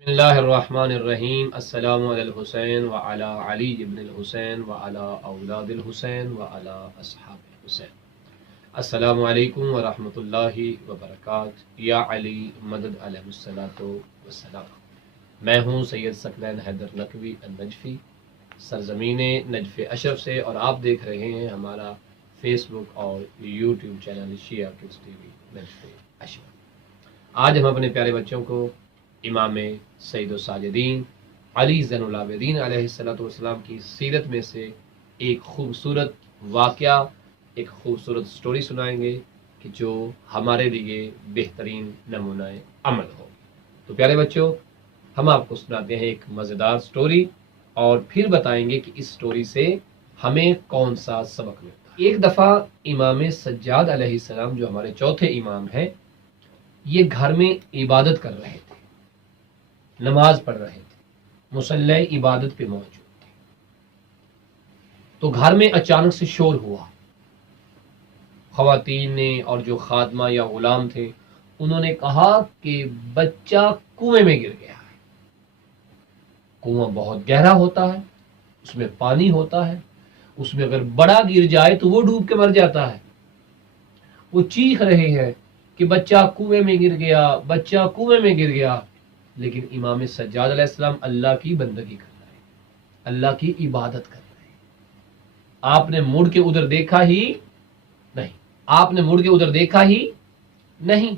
बिस्मिल्लाहिर्रहमानिर्रहीम। अस्सलामु अलल हुसैन व अला अली इब्न हुसैन व अला औलादिल हुसैन व अला अस्हाबिल हुसैन। अस्सलामु अलैकुम व रहमतुल्लाहि व बरकातहू। या अली मदद अलैहिस्सलातु वस्सलाम। मैं हूँ सैयद सकलैन हैदर नकवी अन-नजफी, सरजमीन नजफ़ अशरफ से, और आप देख रहे हैं हमारा फेसबुक और यूट्यूब चैनल शिया किड्स टीवी नजफ़ अशरफ। आज हम अपने प्यारे बच्चों को इमाम सईद साजिदीन अली ज़ैनुल आबिदीन अलैहिस्सलातु वस्सलाम की सीरत में से एक खूबसूरत वाक़या, एक खूबसूरत स्टोरी सुनाएंगे कि जो हमारे लिए बेहतरीन नमूना अमल हो। तो प्यारे बच्चों, हम आपको सुनाते हैं एक मज़ेदार स्टोरी और फिर बताएंगे कि इस स्टोरी से हमें कौन सा सबक मिलता है। एक दफ़ा इमाम सज्जाद अलैहिस्सलाम, जो हमारे चौथे इमाम हैं, ये घर में इबादत कर रहे थे, नमाज पढ़ रहे थे, मुसल्ले इबादत पे मौजूद थे। तो घर में अचानक से शोर हुआ। ख़वातीन ने और जो खादमा या गुलाम थे, उन्होंने कहा कि बच्चा कुएं में गिर गया है। कुआं बहुत गहरा होता है, उसमें पानी होता है, उसमें अगर बड़ा गिर जाए तो वो डूब के मर जाता है। वो चीख रहे हैं कि बच्चा कुएं में गिर गया, बच्चा कुएं में गिर गया। लेकिन इमाम सज्जाद अलैहिस्सलाम अल्लाह की बंदगी कर रहे हैं, अल्लाह की इबादत कर रहे हैं। आपने मुड़ के उधर देखा ही नहीं, आपने मुड़ के उधर देखा ही नहीं।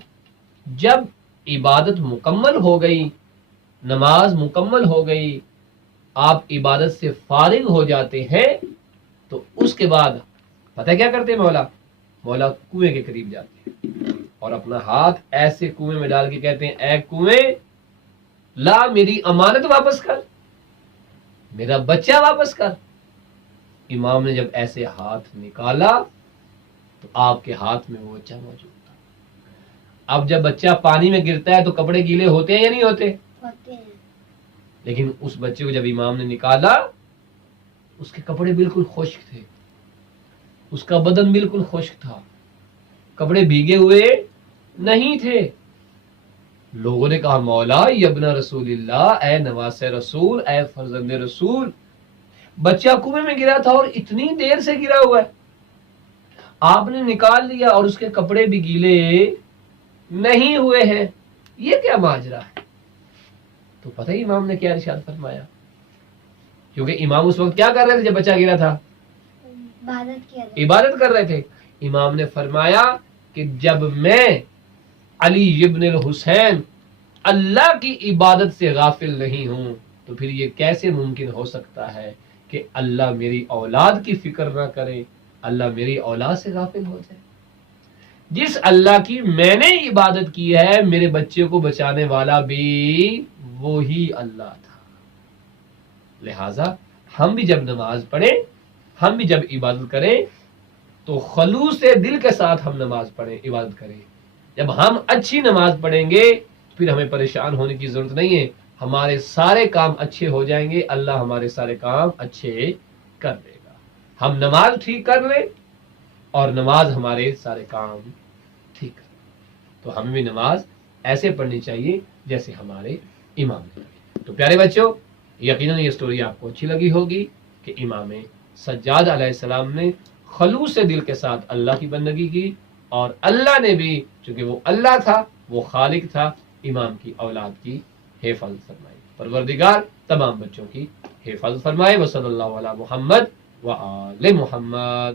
जब इबादत मुकम्मल हो गई, नमाज मुकम्मल हो गई, आप इबादत से फारिग हो जाते हैं, तो उसके बाद पता क्या करते हैं मौला? मौला कुएं के करीब जाते हैं और अपना हाथ ऐसे कुएं में डाल के कहते हैं, ऐ कुएं, ला मेरी अमानत वापस कर, मेरा बच्चा वापस कर। इमाम ने जब ऐसे हाथ निकाला तो आपके हाथ में वो बच्चा मौजूद था। अब जब बच्चा पानी में गिरता है तो कपड़े गीले होते हैं या नहीं होते? होते हैं। लेकिन उस बच्चे को जब इमाम ने निकाला, उसके कपड़े बिल्कुल खुश्क थे, उसका बदन बिल्कुल खुश्क था, कपड़े भीगे हुए नहीं थे। लोगों ने कहा, मौला यब्ना रसूलिल्लाह, ए नवासे रसूल, ए फर्जंदे रसूल, बच्चा कुएं में गिरा था और इतनी देर से गिरा हुआ है, आपने निकाल लिया और उसके कपड़े भी गीले नहीं हुए हैं, ये क्या माजरा है? तो पता ही इमाम ने क्या इरशाद फरमाया? क्योंकि इमाम उस वक्त क्या कर रहे थे जब बच्चा गिरा था? इबादत कर रहे थे। इमाम ने फरमाया कि जब मैं अली इब्न हुसैन अल्लाह की इबादत से गाफिल नहीं हूं, तो फिर ये कैसे मुमकिन हो सकता है कि अल्लाह मेरी औलाद की फिक्र ना करे, अल्लाह मेरी औलाद से गाफिल हो जाए। जिस अल्लाह की मैंने इबादत की है, मेरे बच्चे को बचाने वाला भी वो ही अल्लाह था। लिहाजा हम भी जब नमाज पढ़ें, हम भी जब इबादत करें, तो खलूस से दिल के साथ हम नमाज पढ़ें, इबादत करें। जब हम अच्छी नमाज पढ़ेंगे, फिर हमें परेशान होने की जरूरत नहीं है, हमारे सारे काम अच्छे हो जाएंगे, अल्लाह हमारे सारे काम अच्छे कर देगा। हम नमाज ठीक कर लें और नमाज हमारे सारे काम ठीक कर। तो हमें भी नमाज ऐसे पढ़नी चाहिए जैसे हमारे इमाम ने पढ़ी। तो प्यारे बच्चों, यकीनन ये स्टोरी आपको अच्छी लगी होगी कि इमाम सज्जाद अलैहिस्सलाम ने खलूस से दिल के साथ अल्लाह की बंदगी की, और अल्लाह ने भी, चूंकि वो अल्लाह था, वो खालिक था, इमाम की औलाद की हिफाजत फरमाई। परवरदिगार तमाम बच्चों की हिफाजत फरमाए। व सल्लल्लाहु अला मुहम्मद व आले मुहम्मद।